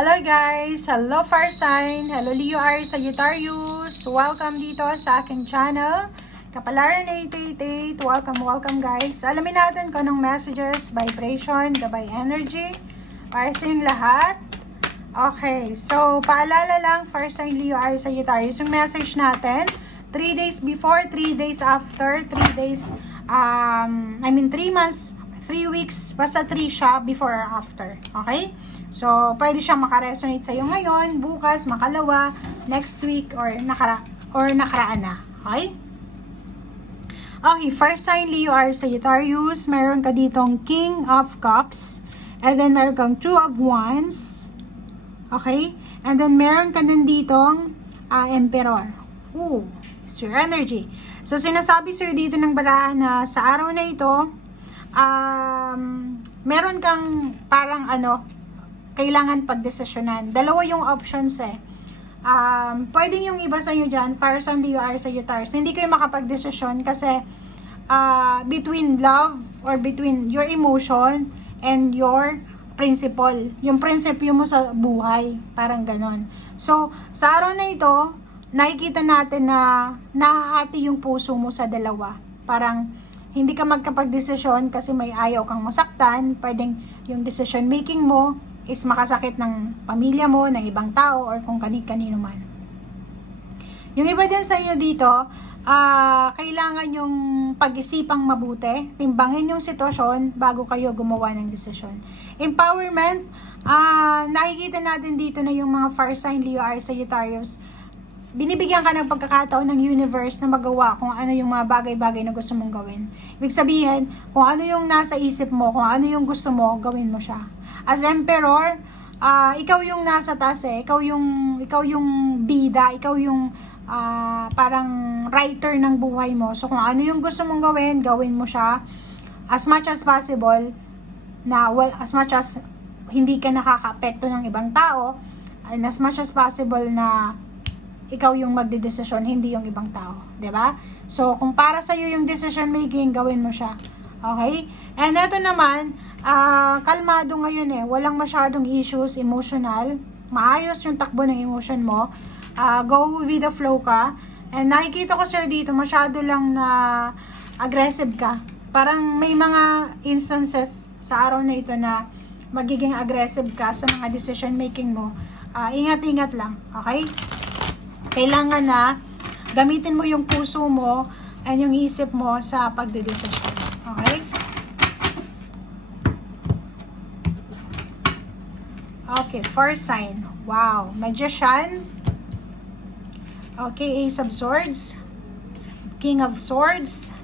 Hello guys! Hello Fire Sign! Hello Leo Aries Sagittarius! Welcome dito sa aking channel. Kapalaran 888. Welcome guys. Alamin natin kung anong messages, vibration, gabay energy para sa inyong lahat. Okay, so paalala lang Fire Sign Leo Aries Sagittarius. Yung message natin, 3 days before, 3 days after, 3 days, 3 months, 3 weeks, basta 3 siya before or after. Okay? So, pwede siyang makaresonate sa'yo ngayon, bukas, makalawa, next week, or nakaraan na. Okay? Okay, first sign, Leo Aries Sagittarius. Meron ka ditong King of Cups. And then, meron kang Two of Wands. Okay? And then, meron ka din ditong Emperor. Ooh, it's your energy. So, sinasabi sa'yo dito ng barahan na sa araw na ito, meron kang parang kailangan pagdesisyonan. Dalawa yung options eh. Pwedeng yung iba sa inyo dyan, Fire Sign, Leo Aries Sagittarius, hindi kayo makapagdesisyon kasi between love or between your emotion and your principle. Yung prinsipyo mo sa buhay. Parang ganon. So, sa araw na ito, nakikita natin na nahahati yung puso mo sa dalawa. Parang hindi ka magkapagdesisyon kasi may ayaw kang masaktan. Pwedeng yung decision making mo is makasakit ng pamilya mo, ng ibang tao, or kung kanino man. Yung iba din sa inyo dito, kailangan yung pag-isipang mabuti, timbangin yung sitwasyon bago kayo gumawa ng desisyon. Empowerment, nakikita natin dito na yung mga Fire Sign, Leo Aries Sagittarius, binibigyan ka ng pagkakataon ng universe na magawa kung ano yung mga bagay-bagay na gusto mong gawin. Ibig sabihin, kung ano yung nasa isip mo, kung ano yung gusto mo, gawin mo siya. As Emperor, ikaw yung nasa taas eh. Ikaw yung bida, ikaw yung parang writer ng buhay mo. So kung ano yung gusto mong gawin, gawin mo siya as much as possible as much as hindi ka nakaka-apekto ng ibang tao, and as much as possible na ikaw yung magdedesisyon, hindi yung ibang tao. 'Di ba? So kung para sa iyo yung decision making, gawin mo siya. Okay? And ito naman, kalmado ngayon eh. Walang masyadong issues, emotional. Maayos yung takbo ng emotion mo. Go with the flow ka. And nakikita ko sir dito, masyado lang na aggressive ka. Parang may mga instances sa araw na ito na magiging aggressive ka sa mga decision making mo. Ingat-ingat lang. Okay? Kailangan na gamitin mo yung puso mo and yung isip mo sa pagdedesisyon. Okay? Okay, first sign. Wow. Magician. Okay, Ace of Swords. King of Swords.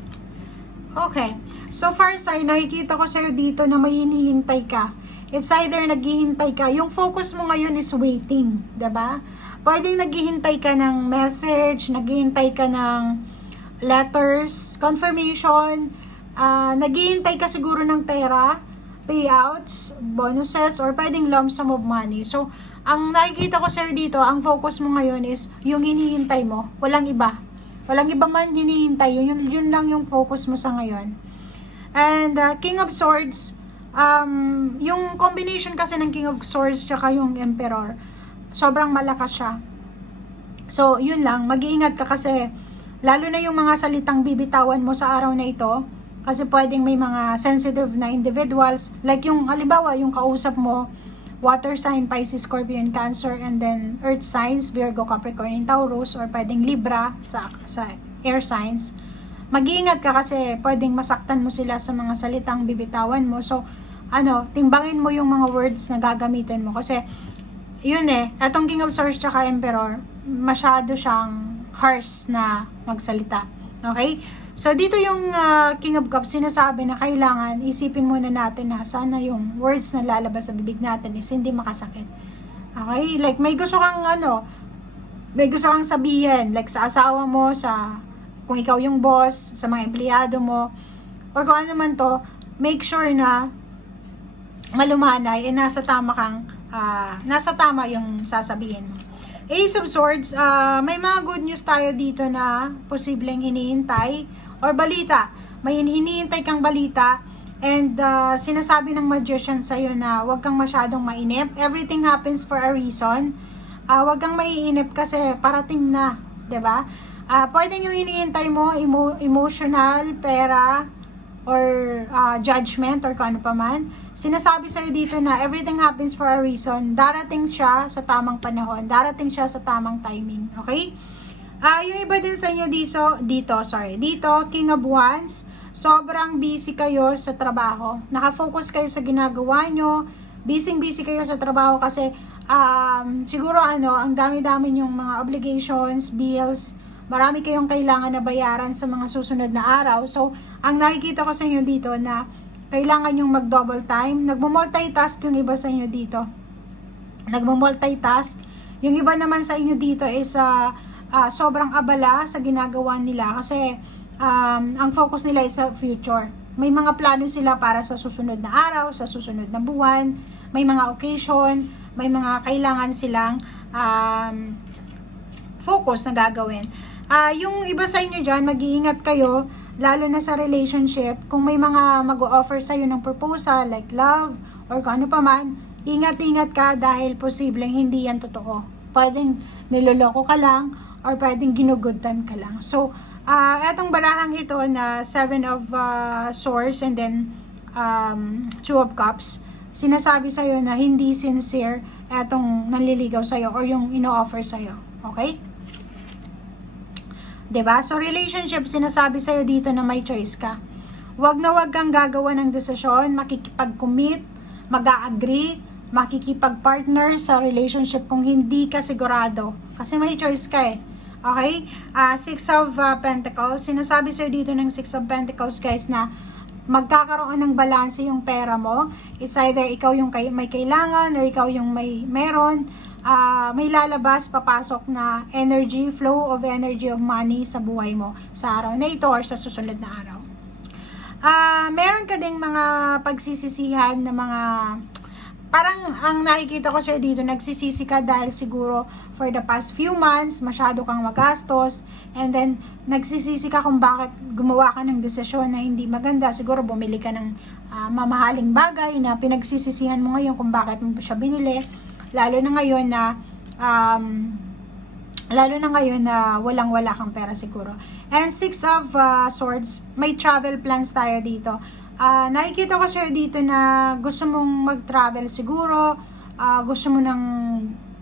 Okay. So, first sign, nakikita ko sa'yo dito na may hinihintay ka. It's either naghihintay ka. Yung focus mo ngayon is waiting. Diba? Pwedeng naghihintay ka ng message, naghihintay ka ng letters, confirmation, naghihintay ka siguro ng pera, payouts, bonuses, or pwedeng lump sum of money. So, ang nakikita ko sa'yo dito, ang focus mo ngayon is yung hinihintay mo. Walang iba. Walang iba man hinihintay. Yun lang yung focus mo sa ngayon. And King of Swords, yung combination kasi ng King of Swords tsaka yung Emperor, sobrang malakas siya. So, yun lang. Mag-iingat ka kasi lalo na yung mga salitang bibitawan mo sa araw na ito, kasi pwedeng may mga sensitive na individuals, like yung, halimbawa, yung kausap mo, water sign, Pisces, Scorpion, Cancer, and then earth signs, Virgo, Capricorn, and Taurus, or pwedeng Libra sa air signs. Mag-iingat ka kasi pwedeng masaktan mo sila sa mga salitang bibitawan mo. So, timbangin mo yung mga words na gagamitin mo. Kasi, yun eh, etong King of Swords tsaka Emperor, masyado siyang harsh na magsalita. Okay? So, dito yung King of Cups, sinasabi na kailangan isipin muna natin na sana yung words na lalabas sa bibig natin is hindi makasakit. Okay? Like, may gusto kang sabihin, like sa asawa mo, kung ikaw yung boss, sa mga empleyado mo, or kung ano man to, make sure na malumanay, nasa tama yung sasabihin mo. Ace of Swords, may mga good news tayo dito na posibleng hinihintay or balita. May hinihintay kang balita And sinasabi ng magician sa'yo na huwag kang masyadong mainip. Everything happens for a reason. Huwag kang maiinip kasi parating na, 'di ba? Pwedeng yung hinihintay mo, emotional, pera, or judgment, or kung ano pa man. Sinasabi sa'yo dito na everything happens for a reason. Darating siya sa tamang panahon. Darating siya sa tamang timing. Okay? Yung iba din sa inyo dito, King of Wands, sobrang busy kayo sa trabaho. Nakafocus kayo sa ginagawa nyo. Busy kayo sa trabaho kasi siguro ang dami-dami yung mga obligations, bills, marami kayong kailangan na bayaran sa mga susunod na araw. So, ang nakikita ko sa inyo dito na kailangan yung mag-double time. Nagmo-multitask yung iba sa inyo dito. Nagmo-multitask. Yung iba naman sa inyo dito is sobrang abala sa ginagawa nila kasi ang focus nila is sa future. May mga plano sila para sa susunod na araw, sa susunod na buwan, may mga occasion, may mga kailangan silang focus na gagawin. Yung iba sa inyo dyan, mag-iingat kayo, lalo na sa relationship, kung may mga mag-o-offer sa'yo ng proposal, like love, or kung ano pa man, ingat-ingat ka dahil posibleng hindi yan totoo. Pwedeng niloloko ka lang, or pwedeng ginugood time ka lang. So, etong barahang ito na 7 of Swords and then 2 of Cups, sinasabi sa'yo na hindi sincere etong nanliligaw sa'yo or yung ino-offer sa'yo. Okay? 'Diba? So, relationship, sinasabi sa'yo dito na may choice ka. Wag na wag kang gagawa ng desisyon, makikipag-commit, mag-a-agree, makikipag-partner sa relationship kung hindi ka sigurado. Kasi may choice ka eh. Okay? 6 of Pentacles. Sinasabi sa'yo dito ng 6 of Pentacles, guys, na magkakaroon ng balanse yung pera mo. It's either ikaw yung may kailangan or ikaw yung may meron. May lalabas, papasok na energy, flow of energy of money sa buhay mo sa araw na ito or sa susunod na araw. Meron ka ding mga pagsisisihan na mga parang ang nakikita ko sa'yo dito, nagsisisi ka dahil siguro for the past few months, masyado kang magastos, and then nagsisisi ka kung bakit gumawa ka ng desisyon na hindi maganda. Siguro bumili ka ng mamahaling bagay na pinagsisisihan mo ngayon kung bakit mo siya binili, lalo na ngayon na walang-wala kang pera siguro. And 6 of Swords, may travel plans tayo dito. Nakikita ko sa'yo dito na gusto mong mag-travel siguro, gusto mo nang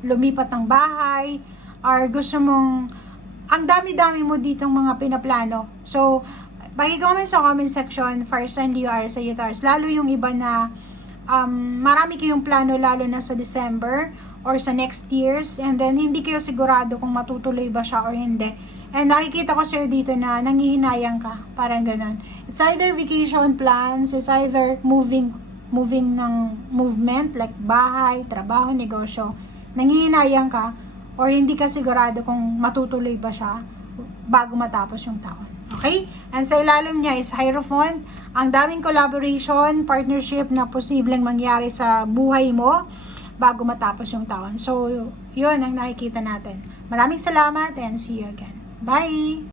lumipat ng bahay, or gusto mong, ang dami-dami mo ditong mga pinaplano. So, paki-comment sa comment section, fire sign Leo, Aries, Sagittarius, lalo yung iba na marami kayong plano lalo na sa December or sa next years, and then hindi kayo sigurado kung matutuloy ba siya or hindi. And nakikita ko sa'yo dito na nangihinayang ka, parang ganun. It's either vacation plans, it's either moving ng movement, like bahay, trabaho, negosyo. Nangihinayang ka, or hindi ka sigurado kung matutuloy ba siya bago matapos yung taon. Okay? And sa ilalim niya is Hierophant. Ang daming collaboration, partnership na posibleng mangyari sa buhay mo bago matapos yung taon. So, yun ang nakikita natin. Maraming salamat and see you again. Bye!